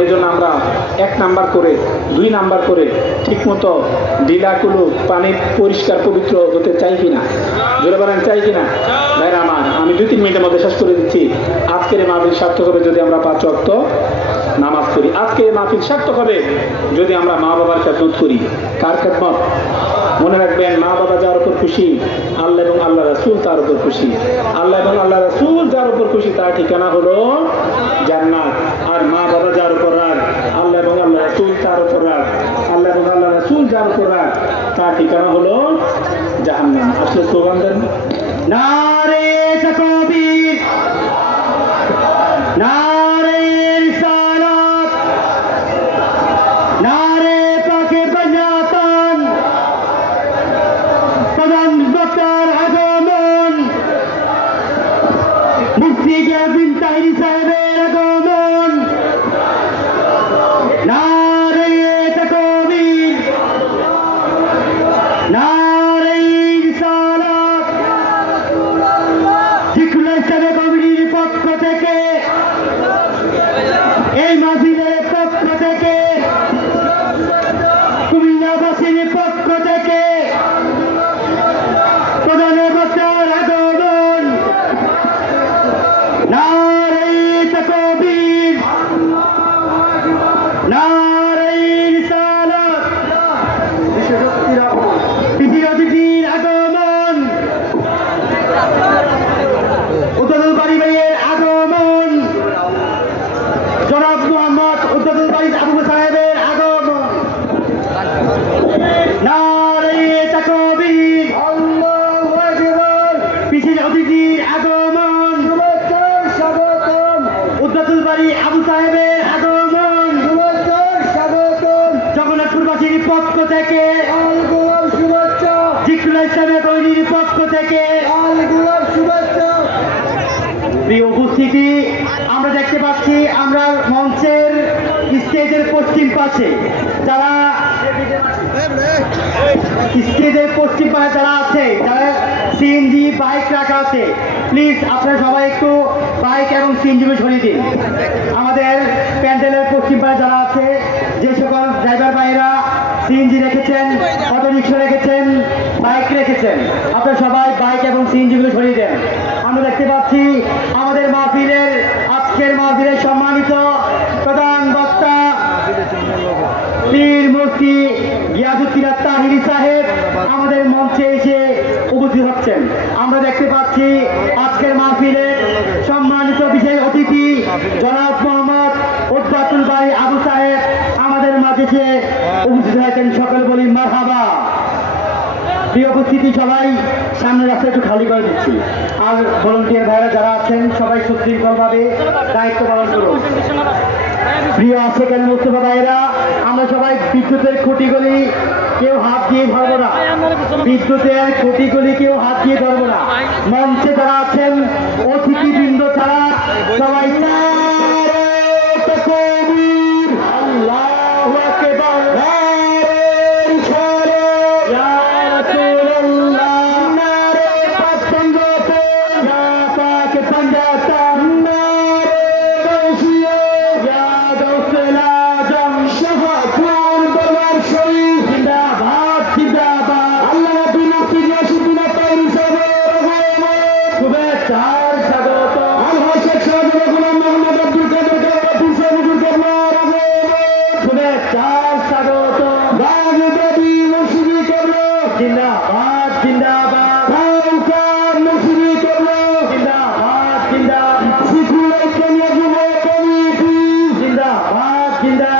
এই জন্য আমরা 1 নাম্বার করে 2 নাম্বার করে ঠিকমতো ডিলাগুলো পানি পরিষ্কার পবিত্র হতে চাই কিনা, জোরে বলেন চাই কিনা? ভাইরা আমার, আমি 2-3 মিনিটের মধ্যে শেষ করে দিচ্ছি। আজকের এই মাহফিল সার্থক হবে যদি আমরা 5 ওয়াক্ত নামাজ করি। আজকে এই মাহফিল সার্থক হবে যদি আমরা মা বাবার খেদমত করি। কার খেদমত? মনে রাখবেন, মা বাবা যার উপর খুশি, আল্লাহ এবং আল্লাহ রাসূল তার উপর খুশি। আল্লাহ এবং আল্লাহ রাসূল যার উপর খুশি তার ঠিকানা হলো জান্নাত। আর মা বাবা যার উপর রাগ, আল্লাহ এবং আল্লাহ রাসূল তার উপর রাগ, আল্লাহ এবং আল্লাহ রাসূল যার উপর রাগ তার ঠিকানা হলো জাহান্নাম। আসলে স্লোগান দেন, নারে তাকবীর, নারে রিসালাত, নারে পাকে বাজাতান, প্রধান বক্তার আগমন, মুফতি গাজী তাহিরি সাহেবের আগমন, নারে তাকবীর, নারে রিসালাত, জিকুল ইসলামের কমিটির পক্ষ থেকে, এই মাহফিলের পক্ষ থেকে, কুমিল্লাবাসীর পক্ষ থেকে প্রধান বক্তার আগমন, নারে তাকবীর, নারে রিসালাত, বিশেষ অতিথির আগমন, উদ্বোধন বাড়ি ভাইয়ের আগমন, জনাব মোহাম্মদ উদ্বোধন বাড়ি আবু সাহেবের আগমন, নারে তাকবীর, আল্লাহু আকবার, বিশেষ অতিথির আগমন, স্বাগতম, উদ্বোধন বাড়ি আবু সাহেবের আগমন, স্বাগতম, জগন্নাথপুরবাসীর পক্ষ থেকে আলগুলাম শুভেচ্ছা, জিকুল ইসলামের কমিটির পক্ষ থেকে আলগুলাম শুভেচ্ছা। প্রিয় উপস্থিতি, আমরা দেখতে পাচ্ছি আমরা মঞ্চের স্টেজের পশ্চিম পাশে যারা আছে, যারা সিএনজি বাইক রাখা আছে, প্লিজ আপনারা সবাই একটু বাইক এবং সিএনজি সরিয়ে দিন। আমাদের প্যান্ডেলের পশ্চিম পাশে যারা আছে, যে সকল ড্রাইভার ভাইরা সিএনজি রেখেছেন, অটো রিক্সা রেখেছেন, বাইক রেখেছেন, আপনারা সবাই বাইক এবং সিএনজি গুলো সরিয়ে দেন। আমরা দেখতে পাচ্ছি আমাদের মাহফিলের আজকের মাহফিলের সম্মানিত প্রধান বক্তা পীর মুফতি গিয়াসউদ্দিন তাহিরি সাহেব আমাদের মঞ্চে এসে উপস্থিত হচ্ছেন। আমরা দেখতে পাচ্ছি আজকের মাহফিলের সম্মানিত বিশেষ অতিথি জনাব মোহাম্মদ উদ্বাতুল ভাই আবু সাহেব আমাদের মাঝে এসে উপস্থিত হয়েছেন। সকল বলি মারহাবা। প্রিয় উপস্থিতি, সবাই সামনের রাস্তা একটু খালি করে দিচ্ছি। আর ভলান্টিয়ার ভাইরা যারা আছেন সবাই সুশৃঙ্খলভাবে দায়িত্ব পালন করুন। প্রিয় আশেকান মুস্তফা ভাইরা, আমরা সবাই বিদ্যুতের খুঁটিগুলি কেউ হাত দিয়ে ধরবো না, বিদ্যুতের খুঁটিগুলি কেউ হাত দিয়ে ধরবো না। মঞ্চে যারা আছেন অতিথিবৃন্দ ছাড়া সবাই আল্লাহু আকবার, জিন্দাবাদ।